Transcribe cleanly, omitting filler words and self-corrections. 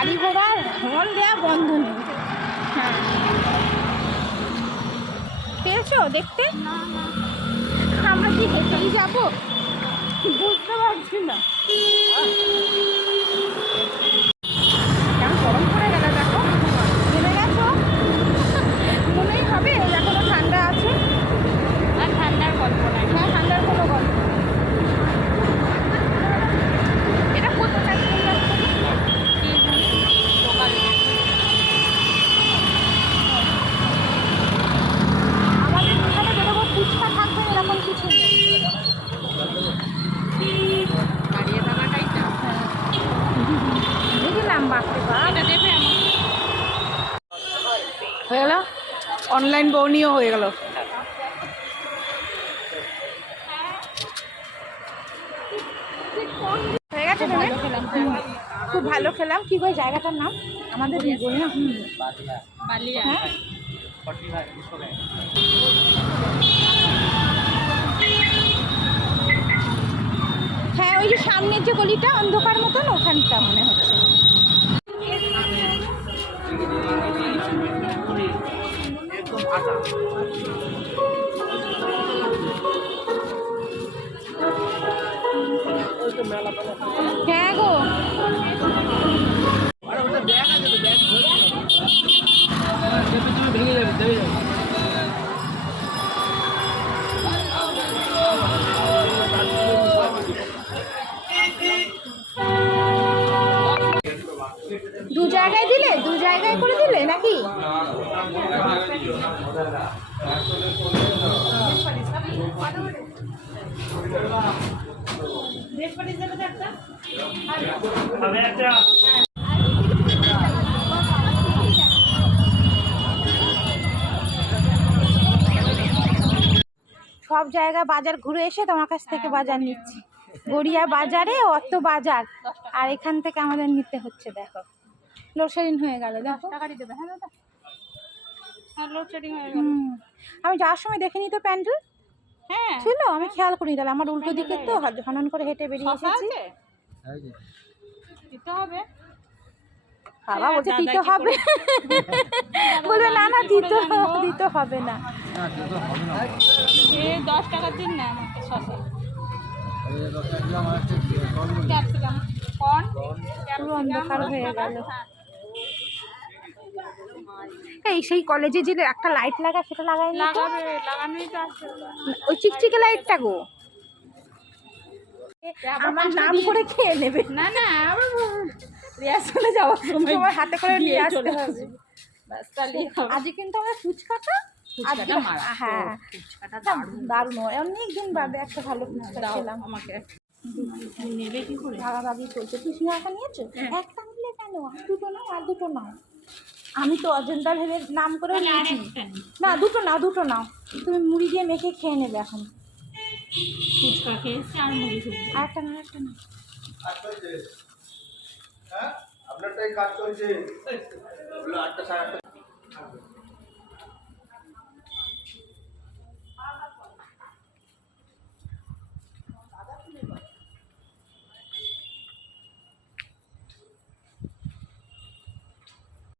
গাড়ি ঘোড়ার হর্ন দেওয়া বন্ধ নেই। হ্যাঁ, পেয়েছো দেখতে? আমরা কি হেঁটেই যাবো বুঝতে পারছি না। কেমন গরম পড়ে গেল দেখো, নেমে গেছো মনেই হবে এখনো ঠান্ডা আছে। আর ঠান্ডার গল্প নাই। হ্যাঁ, ঠান্ডার কোনো গল্প। এটা কত টাকা আমাদের এখানে বেরোবো, ফুচকা থাকবে এরকম কিছু নেই। দাঁড়িয়ে থাকাটাই তো বুঝলাম। বাপরে বাপ, এটা দেবে হয়ে গেল। অনলাইন বউনিও হয়ে গেল। হয়ে গেছে, খুব ভালো খেলাম। কি করে জায়গাটার নাম আমাদের? বালিয়া। হ্যাঁ, ওই যে সামনের যে গলিটা অন্ধকার মতন, ওখানটা মনে হচ্ছে। হ্যাঁ গো, দু জায়গায় দিলে, দু জায়গায় করে দিলে নাকি? সব জায়গা বাজার ঘুরে এসে তোমার কাছ থেকে বাজার নিচ্ছি। গড়িয়া বাজারে অত বাজার, আর এখান থেকে আমাদের নিতে হচ্ছে। দেখো লোডশেডিং হয়ে গেল। দেখো আমি যাওয়ার সময় দেখে নিতে প্যান্ডেল ছিল, আমি খেয়াল করিনি। তাহলে আমার উল্টো দিকে তো হনন করে হেঁটে বেরিয়ে এসেছি। বাবা বলছে দিতে হবে, বলে না না দিতে হবে না। 10 টাকার দিন না আমাকে শসা, পুরো অন্ধকার হয়ে গেল। এই সেই কলেজে যে একটা লাইট লাগা, সেটা লাগাই না, লাগানোই তো আছে ওই চিকচিকে লাইটটা গো। আমার নাম করে খেয়ে নেবে। না না, রিহার্সালে যাওয়ার সময় হাতে করে নিয়ে আসতে হবে। আজকে কিন্তু আমরা ফুচকাটা, হ্যাঁ দারুণ, অনেকদিন বাদে একটা ভালো ফুচকা খেলাম। আমাকে নেবে কি করে ভাগাভাগি চলছে। তুই সিঙ্গাড়া নিয়েছো? একটা নিলে কেন, আর দুটো নাও, আর দুটো নাও। আমি তো অজন্তা ভেবে নাম করে নিয়েছি। না দুটো নাও, তুমি মুড়ি দিয়ে মেখে খেয়ে নেবে এখন। ফুচকা খেয়েছি আর মুড়ি খেয়েছি, আর একটা না, একটা না। আপনারটাই কাজ চলছে, 8টা 8:30।